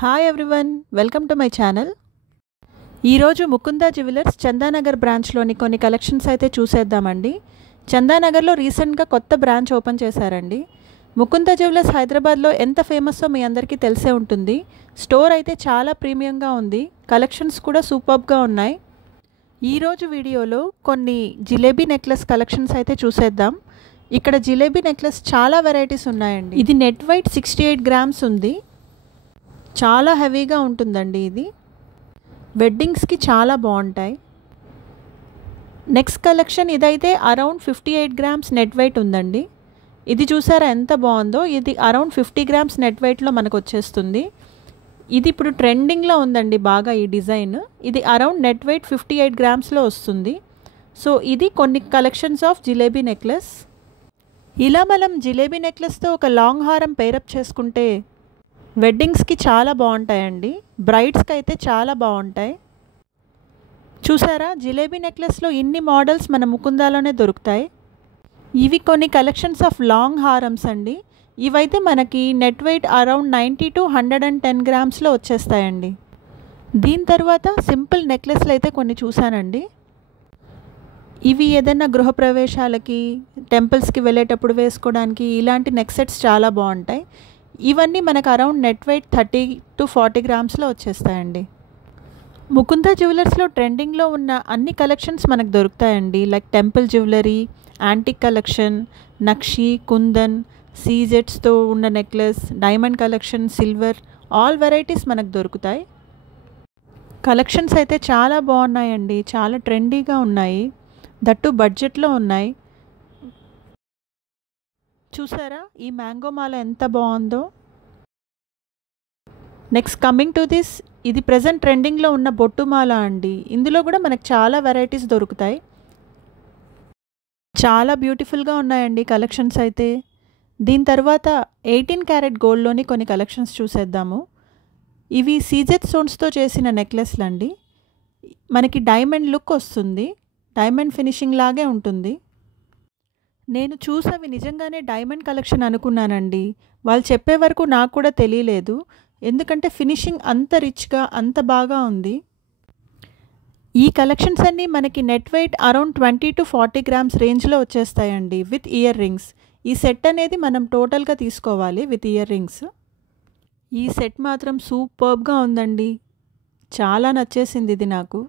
Hi everyone, welcome to my channel. ఈరోజు Mukunda jewellers Chandanagar బ్రాంచ్లోని కొన్ని collections అయితే చూసేద్దామండి. చందానగర్లో రీసెంట్గా కొత్త బ్రాంచ్ ఓపెన్ చేశారండి. ముకుందా జ్యువెలర్స్ హైదరాబాద్లో ఎంత ఫేమస్సో మీ అందరికీ తెలిసే ఉంటుంది. స్టోర్ అయితే చాలా ప్రీమియంగా ఉంది, కలెక్షన్స్ కూడా సూపర్బ్గా ఉన్నాయి. ఈరోజు వీడియోలో కొన్ని జిలేబీ నెక్లెస్ కలెక్షన్స్ అయితే చూసేద్దాం. ఇక్కడ జిలేబీ నెక్లెస్ చాలా వెరైటీస్ ఉన్నాయండి. ఇది నెట్ వెయిట్ 68 గ్రామ్స్ ఉంది. చాలా హెవీగా ఉంటుందండి. ఇది వెడ్డింగ్స్కి చాలా బాగుంటాయి. నెక్స్ట్ కలెక్షన్ ఇదైతే అరౌండ్ 58 గ్రామ్స్ నెట్ వెయిట్ ఉందండి. ఇది చూసారా ఎంత బాగుందో. ఇది అరౌండ్ 50 గ్రామ్స్ నెట్ వెయిట్లో మనకు వచ్చేస్తుంది. ఇది ఇప్పుడు ట్రెండింగ్లో ఉందండి బాగా ఈ డిజైన్. ఇది అరౌండ్ నెట్ వెయిట్ 58 గ్రామ్స్లో వస్తుంది. సో ఇది కొన్ని కలెక్షన్స్ ఆఫ్ జిలేబీ నెక్లెస్. ఇలా మనం జిలేబీ నెక్లెస్తో ఒక లాంగ్ హారం పేరప్ చేసుకుంటే వెడ్డింగ్స్కి చాలా బాగుంటాయండి. బ్రైడ్స్కి అయితే చాలా బాగుంటాయి. చూసారా, జిలేబీ నెక్లెస్లో ఇన్ని మోడల్స్ మన ముకుందాలోనే దొరుకుతాయి. ఇవి కొన్ని కలెక్షన్స్ ఆఫ్ లాంగ్ హారమ్స్ అండి. ఇవైతే మనకి నెట్ వెయిట్ అరౌండ్ 90 to 110 గ్రామ్స్లో వచ్చేస్తాయండి. దీని తర్వాత సింపుల్ నెక్లెస్లు అయితే కొన్ని చూశానండి. ఇవి ఏదైనా గృహప్రవేశాలకి, టెంపుల్స్కి వెళ్ళేటప్పుడు వేసుకోవడానికి ఇలాంటి నెక్ సెట్స్ చాలా బాగుంటాయి. ఇవన్నీ మనకు అరౌండ్ నెట్ వెయిట్ 30 to 40 గ్రామ్స్లో వచ్చేస్తాయండి. ముకుందా జ్యువెలర్స్లో ట్రెండింగ్లో ఉన్న అన్ని కలెక్షన్స్ మనకు దొరుకుతాయండి. Like temple jewellery, antique collection, nakshi, kundan, సీజెట్స్తో ఉన్న necklace, diamond collection, silver, all varieties మనకు దొరుకుతాయి. కలెక్షన్స్ అయితే చాలా బాగున్నాయండి. చాలా ట్రెండీగా ఉన్నాయి, దట్టు బడ్జెట్లో ఉన్నాయి. చూసారా ఈ మ్యాంగో మాల ఎంత బాగుందో. నెక్స్ట్ కమింగ్ టు దిస్, ఇది ప్రజెంట్ ట్రెండింగ్లో ఉన్న బొట్టు మాల అండి. ఇందులో కూడా మనకు చాలా వెరైటీస్ దొరుకుతాయి. చాలా బ్యూటిఫుల్గా ఉన్నాయండి కలెక్షన్స్ అయితే. దీని తర్వాత 18 క్యారెట్ గోల్డ్లోని కొన్ని కలెక్షన్స్ చూసేద్దాము. ఇవి సీజెడ్ స్టోన్స్తో చేసిన నెక్లెస్లు అండి. మనకి డైమండ్ లుక్ వస్తుంది, డైమండ్ ఫినిషింగ్ లాగే ఉంటుంది. నేను చూసవి నిజంగానే డైమండ్ కలెక్షన్ అనుకున్నానండి. వాళ్ళు చెప్పే వరకు నాకు కూడా తెలియలేదు, ఎందుకంటే ఫినిషింగ్ అంత రిచ్గా అంత బాగా ఉంది. ఈ కలెక్షన్స్ అన్నీ మనకి net weight around 20 to 40 grams రేంజ్లో వచ్చేస్తాయండి విత్ ఇయర్ రింగ్స్. ఈ సెట్ అనేది మనం టోటల్గా తీసుకోవాలి విత్ ఇయర్ రింగ్స్. ఈ సెట్ మాత్రం సూపర్బ్గా ఉందండి, చాలా నచ్చేసింది ఇది నాకు.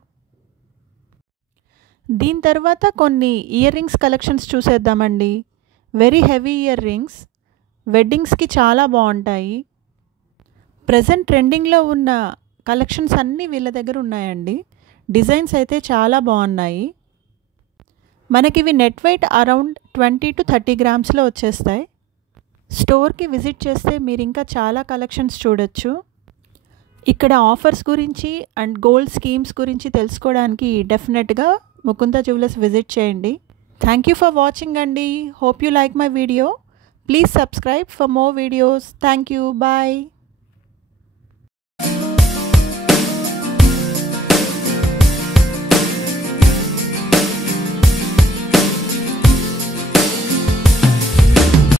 దీని తర్వాత కొన్ని ఇయర్ రింగ్స్ కలెక్షన్స్ చూసేద్దామండి. వెరీ హెవీ ఇయర్ రింగ్స్, వెడ్డింగ్స్కి చాలా బాగుంటాయి. ప్రజెంట్ ట్రెండింగ్లో ఉన్న కలెక్షన్స్ అన్నీ వీళ్ళ దగ్గర ఉన్నాయండి. డిజైన్స్ అయితే చాలా బాగున్నాయి. మనకి ఇవి నెట్ వెయిట్ అరౌండ్ 20 to 30 గ్రామ్స్లో వచ్చేస్తాయి. స్టోర్కి విజిట్ చేస్తే మీరు ఇంకా చాలా కలెక్షన్స్ చూడొచ్చు. ఇక్కడ ఆఫర్స్ గురించి అండ్ గోల్డ్ స్కీమ్స్ గురించి తెలుసుకోవడానికి డెఫినెట్గా ముకుందా జ్యువెలర్స్ విజిట్ చేయండి. థ్యాంక్ యూ ఫర్ వాచింగ్ అండి. Hope you like my video. Please subscribe for more videos. Thank you. Bye.